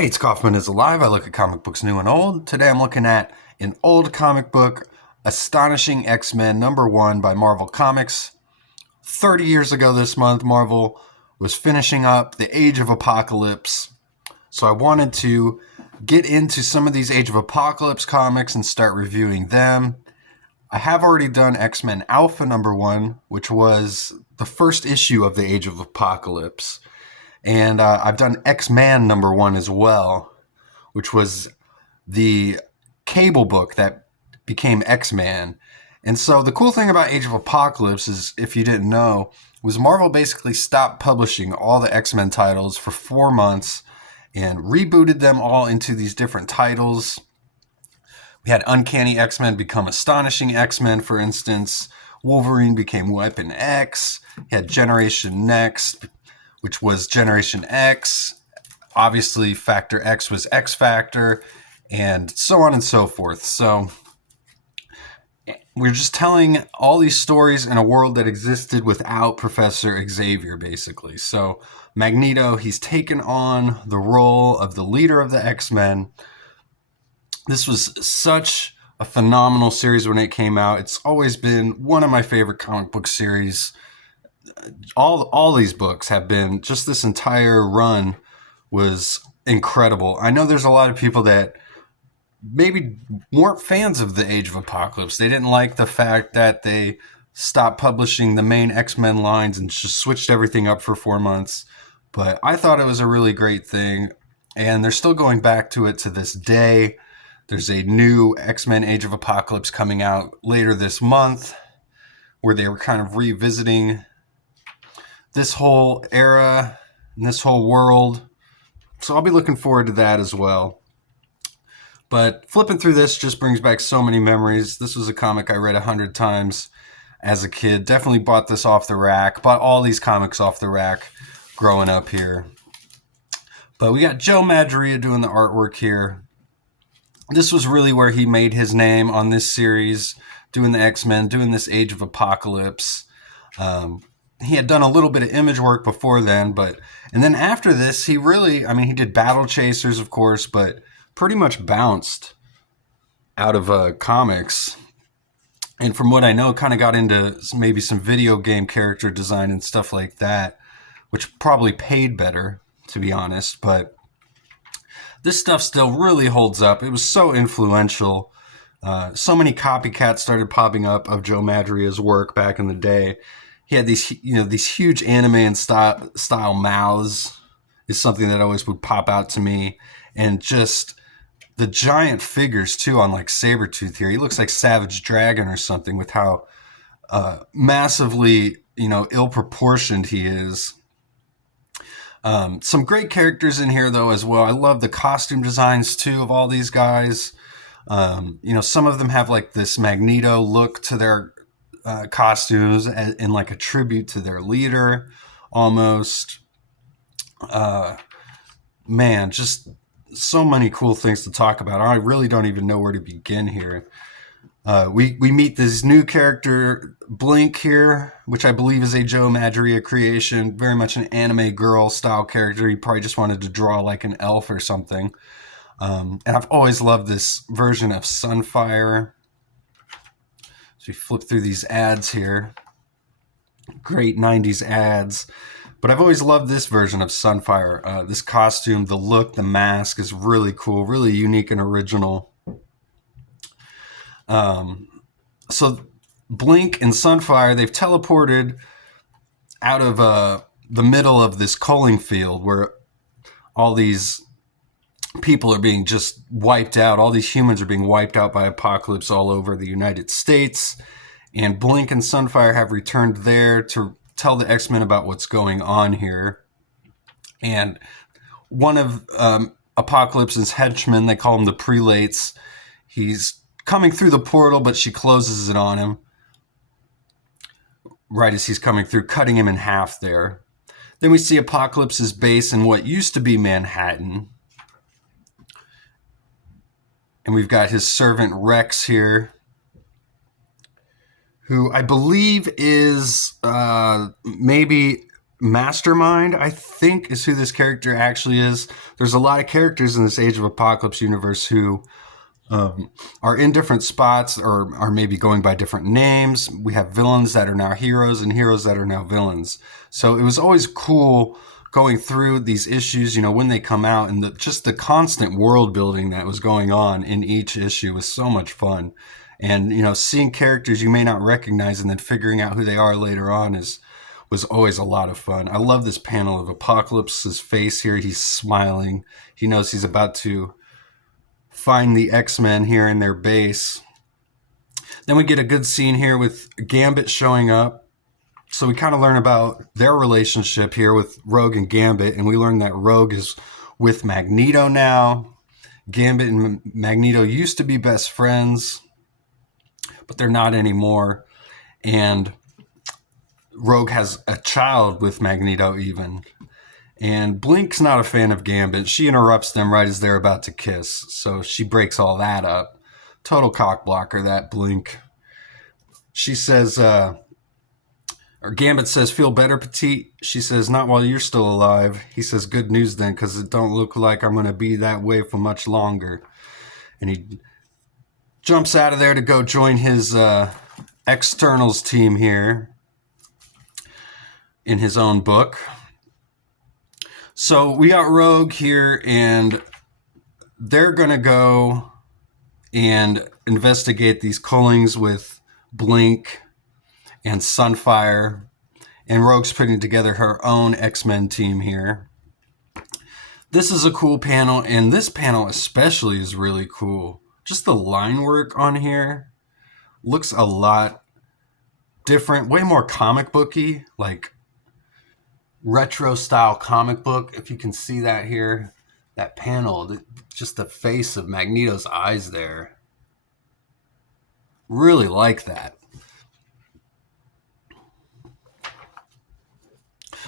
Hey, it's Kaufman is Alive. I look at comic books new and old. Today I'm looking at an old comic book, Astonishing X-Men #1 by Marvel Comics. 30 years ago this month, Marvel was finishing up the Age of Apocalypse. So I wanted to get into some of these Age of Apocalypse comics and start reviewing them. I have already done X-Men Alpha #1, which was the first issue of the Age of Apocalypse. And I've done X-Man #1 as well, which was the cable book that became X-Man. And so the cool thing about Age of Apocalypse is, if you didn't know, was Marvel basically stopped publishing all the X-Men titles for 4 months and rebooted them all into these different titles. We had Uncanny X-Men become Astonishing X-Men, for instance. Wolverine became Weapon X. You had Generation Next, which was Generation X. Obviously, Factor X was X Factor, and so on and so forth. So we're just telling all these stories in a world that existed without Professor Xavier, basically. So Magneto, he's taken on the role of the leader of the X-Men. This was such a phenomenal series when it came out. It's always been one of my favorite comic book series. All these books have been, just this entire run was incredible. I know there's a lot of people that maybe weren't fans of the Age of Apocalypse. They didn't like the fact that they stopped publishing the main X-Men lines and just switched everything up for 4 months. But I thought it was a really great thing, and they're still going back to it to this day. There's a new X-Men Age of Apocalypse coming out later this month, where they were kind of revisiting this whole era and this whole world. So I'll be looking forward to that as well. But flipping through this just brings back so many memories. This was a comic I read 100 times as a kid. Definitely bought this off the rack. Bought all these comics off the rack growing up here. But we got Joe Madureira doing the artwork here. This was really where he made his name on this series, doing the X-Men, doing this Age of Apocalypse. He had done a little bit of image work before then, and then after this, he did Battle Chasers, of course, but pretty much bounced out of comics. And from what I know, kind of got into maybe some video game character design and stuff like that, which probably paid better, to be honest. But this stuff still really holds up. It was so influential. So many copycats started popping up of Joe Madureira's work back in the day. He had these huge anime and style mouths is something that always would pop out to me, and just the giant figures too on like Sabretooth here. He looks like Savage Dragon or something with how massively ill proportioned he is. Some great characters in here though as well. I love the costume designs too of all these guys. Some of them have like this Magneto look to their costumes in like a tribute to their leader almost. Man, just so many cool things to talk about. I really don't even know where to begin here. We meet this new character, Blink, here, which I believe is a Joe Madureira creation, very much an anime girl style character. He probably just wanted to draw like an elf or something. And I've always loved this version of Sunfire. So we flip through these ads here. Great 90s ads. But I've always loved this version of Sunfire. This costume, the look, the mask is really cool, really unique and original. So Blink and Sunfire, they've teleported out of the middle of this coaling field where all these people are being just wiped out. All these humans are being wiped out by apocalypse all over the United States. And Blink and Sunfire have returned there to tell the X-Men about what's going on here. And one of Apocalypse's henchmen, they call him the Prelates, he's coming through the portal, but she closes it on him right as he's coming through, cutting him in half there. Then we see Apocalypse's base in what used to be Manhattan. And we've got his servant Rex here, who I believe is maybe Mastermind, I think, is who this character actually is. There's a lot of characters in this Age of Apocalypse universe who are in different spots or are maybe going by different names. We have villains that are now heroes and heroes that are now villains. So it was always cool going through these issues, when they come out, and just the constant world building that was going on in each issue was so much fun. And, seeing characters you may not recognize and then figuring out who they are later on was always a lot of fun. I love this panel of Apocalypse's face here. He's smiling. He knows he's about to find the X-Men here in their base. Then we get a good scene here with Gambit showing up. So we kind of learn about their relationship here with Rogue and Gambit, and we learn that Rogue is with Magneto now. Gambit and Magneto used to be best friends, but they're not anymore. And Rogue has a child with Magneto even. And Blink's not a fan of Gambit. She interrupts them right as they're about to kiss. So she breaks all that up. Total cock blocker, that Blink. She says, or Gambit says, feel better, Petite? She says, not while you're still alive. He says, good news then, because it don't look like I'm going to be that way for much longer. And he jumps out of there to go join his externals team here in his own book. So we got Rogue here, and they're going to go and investigate these Cullings with Blink and Sunfire. And Rogue's putting together her own X-Men team here. This is a cool panel, and this panel especially is really cool. Just the line work on here looks a lot different, way more comic booky, like retro style comic book. If you can see that here, that panel, just the face of Magneto's eyes there. Really like that.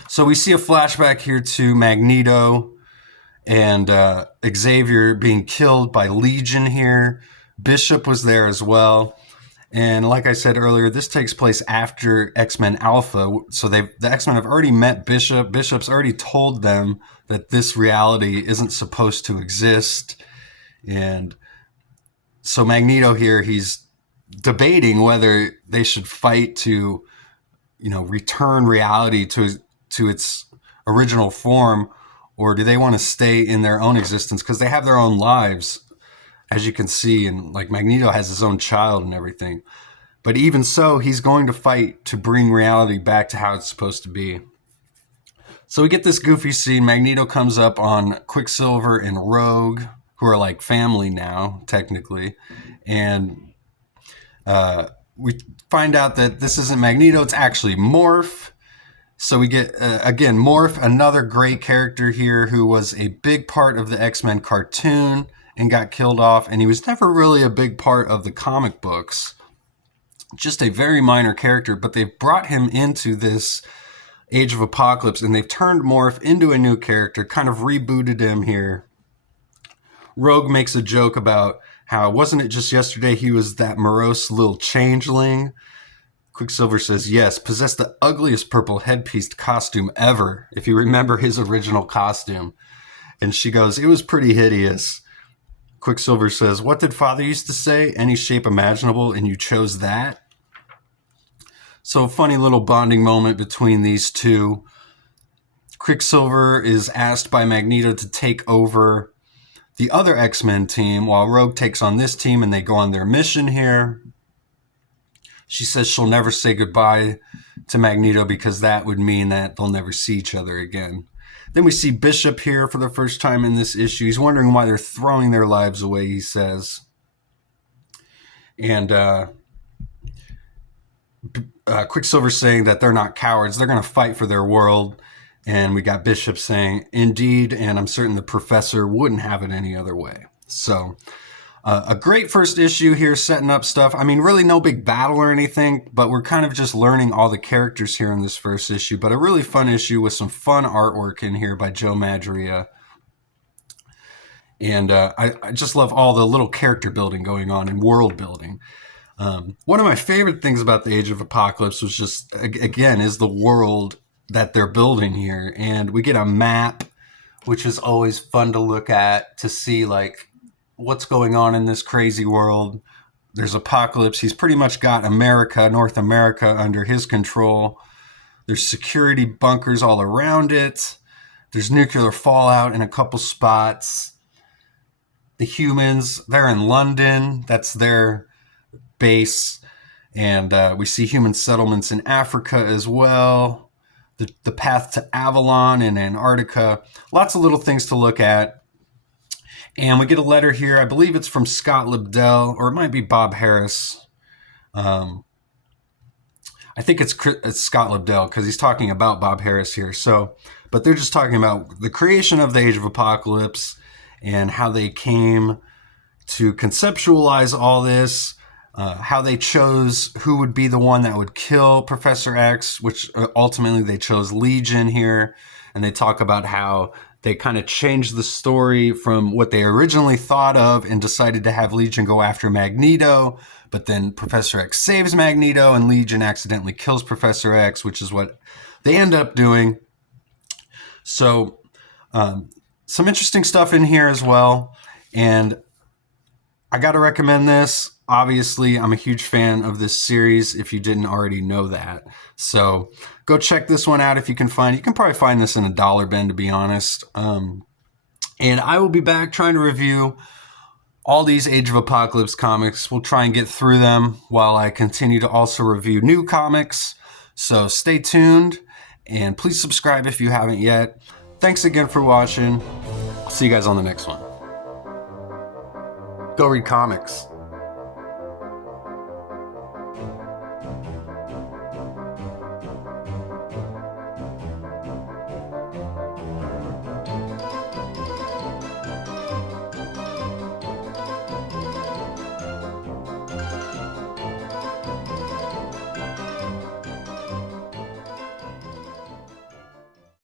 So we see a flashback here to Magneto and Xavier being killed by Legion here. Bishop was there as well. And like I said earlier, this takes place after X-Men Alpha. So the X-Men have already met Bishop. Bishop's already told them that this reality isn't supposed to exist. And so Magneto here, he's debating whether they should fight to, return reality to its original form, or do they want to stay in their own existence? Because they have their own lives, as you can see, and like Magneto has his own child and everything. But even so, he's going to fight to bring reality back to how it's supposed to be. So we get this goofy scene. Magneto comes up on Quicksilver and Rogue, who are like family now, technically. And we find out that this isn't Magneto, it's actually Morph. So we get, again, Morph, another great character here who was a big part of the X-Men cartoon and got killed off, and he was never really a big part of the comic books. Just a very minor character, but they've brought him into this Age of Apocalypse, and they've turned Morph into a new character, kind of rebooted him here. Rogue makes a joke about how, wasn't it just yesterday he was that morose little changeling? Quicksilver says, yes, possessed the ugliest purple headpiece costume ever, if you remember his original costume. And she goes, it was pretty hideous. Quicksilver says, what did Father used to say? Any shape imaginable, and you chose that? So a funny little bonding moment between these two. Quicksilver is asked by Magneto to take over the other X-Men team while Rogue takes on this team, and they go on their mission here. She says she'll never say goodbye to Magneto because that would mean that they'll never see each other again. Then we see Bishop here for the first time in this issue. He's wondering why they're throwing their lives away, he says. And Quicksilver's saying that they're not cowards. They're going to fight for their world. And we got Bishop saying, indeed, and I'm certain the professor wouldn't have it any other way. So a great first issue here, setting up stuff. I mean, really no big battle or anything, but we're kind of just learning all the characters here in this first issue. But a really fun issue with some fun artwork in here by Joe Madureira. And I just love all the little character building going on and world building. One of my favorite things about the Age of Apocalypse was just, again, is the world that they're building here. And we get a map, which is always fun to look at to see like what's going on in this crazy world. There's Apocalypse. He's pretty much got America, North America, under his control. There's security bunkers all around it. There's nuclear fallout in a couple spots. The humans, they're in London. That's their base. And we see human settlements in Africa as well. The path to Avalon in Antarctica. Lots of little things to look at. And we get a letter here. I believe it's from Scott Lobdell, or it might be Bob Harris. I think it's Scott Lobdell because he's talking about Bob Harris here. So, but they're just talking about the creation of the Age of Apocalypse and how they came to conceptualize all this, how they chose who would be the one that would kill Professor X, which ultimately they chose Legion here. And they talk about how they kind of changed the story from what they originally thought of and decided to have Legion go after Magneto. But then Professor X saves Magneto and Legion accidentally kills Professor X, which is what they end up doing. So some interesting stuff in here as well. And I got to recommend this. Obviously, I'm a huge fan of this series if you didn't already know that. So go check this one out if you can find it. You can probably find this in a dollar bin, to be honest. And I will be back trying to review all these Age of Apocalypse comics. We'll try and get through them while I continue to also review new comics. So stay tuned and please subscribe if you haven't yet. Thanks again for watching. I'll see you guys on the next one. Go read comics.